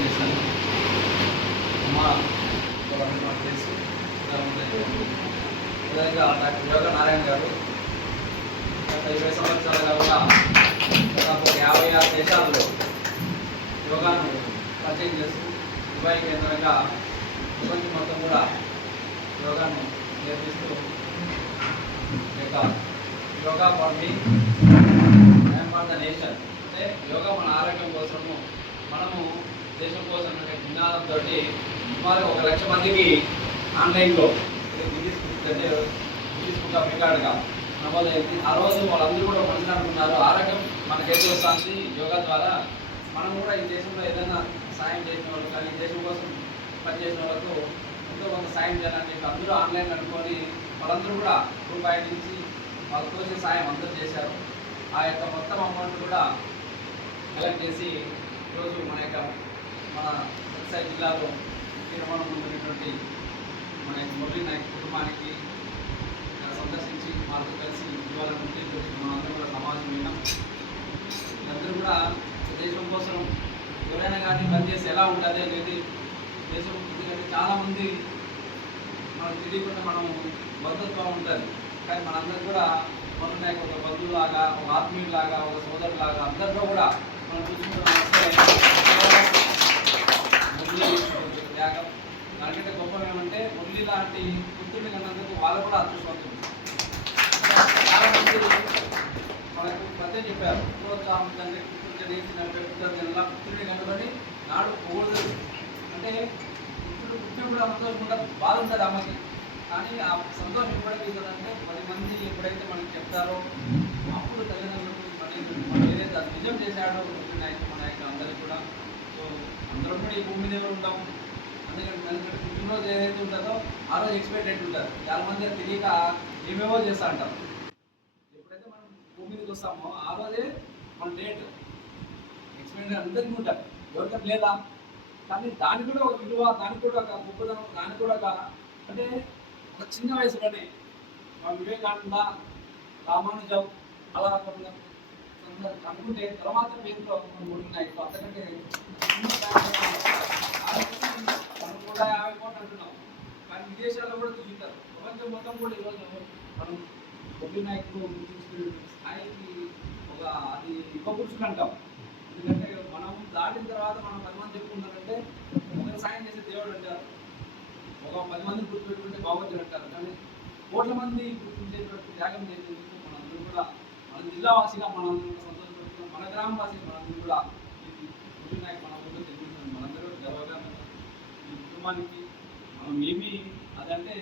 పరిచయం చేశాను. మా మనకు తెలుసు. విధంగా డాక్టర్ యోగా నారాయణ గారు గత 20 సంవత్సరాలుగా కూడా దాదాపు 56 దేశాల్లో యోగాను పరిచయం చేస్తూ దుబాయ్ కేంద్రంగా ప్రపంచం మొత్తం కూడా యోగాను నేర్పిస్తూ yoga for me and for the nation, అంటే యోగా మన ఆరోగ్యం కోసము, మనము దేశం కోసం అనే నినాదంతో సుమారు 1 లక్ష మందికి ఆన్లైన్లో గిన్నీస్ బుక్ ఆఫ్ రికార్డ్గా నమోదైంది. ఆ రోజు వాళ్ళందరూ కూడా మంచిగా అనుకున్నారు, ఆరోగ్యం మనకైతే వస్తుంది యోగా ద్వారా. మనం కూడా ఈ దేశంలో ఏదైనా సాయం చేసిన వాళ్ళు కానీ ఈ దేశం కోసం పనిచేసిన వాళ్ళకు ఎంతో కొంత సాయం చేయాలని చెప్పి అందరూ ఆన్లైన్ అనుకొని వాళ్ళందరూ కూడా రూపాయి నుంచి వాళ్ళకు తోచిన సాయం అందరూ చేశారు. ఆ యొక్క మొత్తం అమౌంట్ కూడా కలెక్ట్ చేసి ఈరోజు మన సత్సాయి జిల్లాలో నిర్మాణం ఉన్నటువంటి మన మురళీ నాయక్ కుటుంబానికి సందర్శించి వాళ్ళతో కలిసి ఇవ్వాలని ఉద్దేశించి మనందరూ కూడా సమాజం విన్నాం. వీళ్ళందరూ కూడా దేశం కోసం ఎవరైనా కానీ పనిచేసి ఎలా ఉంటుంది అనేది దేశం, ఎందుకంటే చాలామంది మనకు తెలియకుండా మనం బంధుత్వం ఉంటుంది, కానీ మనందరూ కూడా మురళీ నాయక్ ఒక బంధువులాగా, ఒక ఆత్మీయులాగా, ఒక సోదరులాగా అందరిలో కూడా మనం చూసుకుంటున్నాం. త్యాగం దానికంటే గొప్ప ఏమంటే మురళి లాంటి పుత్రుడిని కన్నందుకు వాళ్ళు కూడా అదృష్టవంతులు. చాలా మంది మనకు ప్రత్యేక చెప్పారు, ప్రోత్సాహం తండ్రి పుత్రుడు పుత్రుడిని కనుకొని నాడు పోకూడదు అంటే పుట్టిన కూడా సంతోషం ఉంటుంది, బాధ ఉంటుంది అమ్మకి. కానీ ఆ సంతోషం ఎప్పుడైతే ఉంటుందంటే 10 మంది ఎప్పుడైతే మనకి చెప్తారో అప్పుడు తల్లిదండ్రులకు మనం ఏదైతే అది నిజం చేశాడో మన యొక్క అందరికీ కూడా. సో అందరం కూడా ఈ భూమి మీద ఉంటాం, అందుకంటే పుట్టినరోజు ఏదైతే ఉంటుందో ఆ రోజు ఎక్స్పెక్ట్ డేట్ ఉంటుంది. చాలా మంది తెలియక ఏమేమో చేస్తూ అంటారు. ఎప్పుడైతే మనం భూమి మీదకి వస్తామో ఆ రోజే మన డేట్ ఎక్స్పెక్ట్ అందరికీ ఉంటుంది, ఎవరికైనా లేదా. కానీ దానికి కూడా ఒక విలువ, దానికి కూడా ఒక గొప్పదనం, దానికి కూడా ఒక అంటే ఒక చిన్న వయసులోనే వివేకానంద, రామానుజం అలా అనుకుంటే తర్వాత పేరుతో ఉన్నాయి. అంతకంటే మనం 150 కోట్లు అంటున్నాం, కానీ విదేశాల్లో కూడా చూసుకుంటారు. ప్రపంచం మొత్తం కూడా ఈరోజు మనం మురళీ నాయకుడు స్థాయికి ఒక అది గొప్ప పురుషులు అంటాం. ఎందుకంటే మనం దాటిన తర్వాత మనం 10 మంది చెప్పుకుంటారంటే ఒకరు సాయం చేసే దేవుడు అంటారు, ఒక 10 మందిని గుర్తుపెట్టుకుంటే భగవంతుడు అంటారు. కానీ కోట్ల మంది గుర్తించేటువంటి త్యాగం చేసేందుకు మనందరూ కూడా మన జిల్లా వాసిగా మనందరూ సంతోషపడుతున్నాం. మన గ్రామ వాసిగా మనందరూ కూడా మురళీ నాయక్ మన ఊళ్ళో తెలియజేస్తున్నాం. మనందరూ గర్వగా ఈ కుటుంబానికి మనం ఏమి అదంటే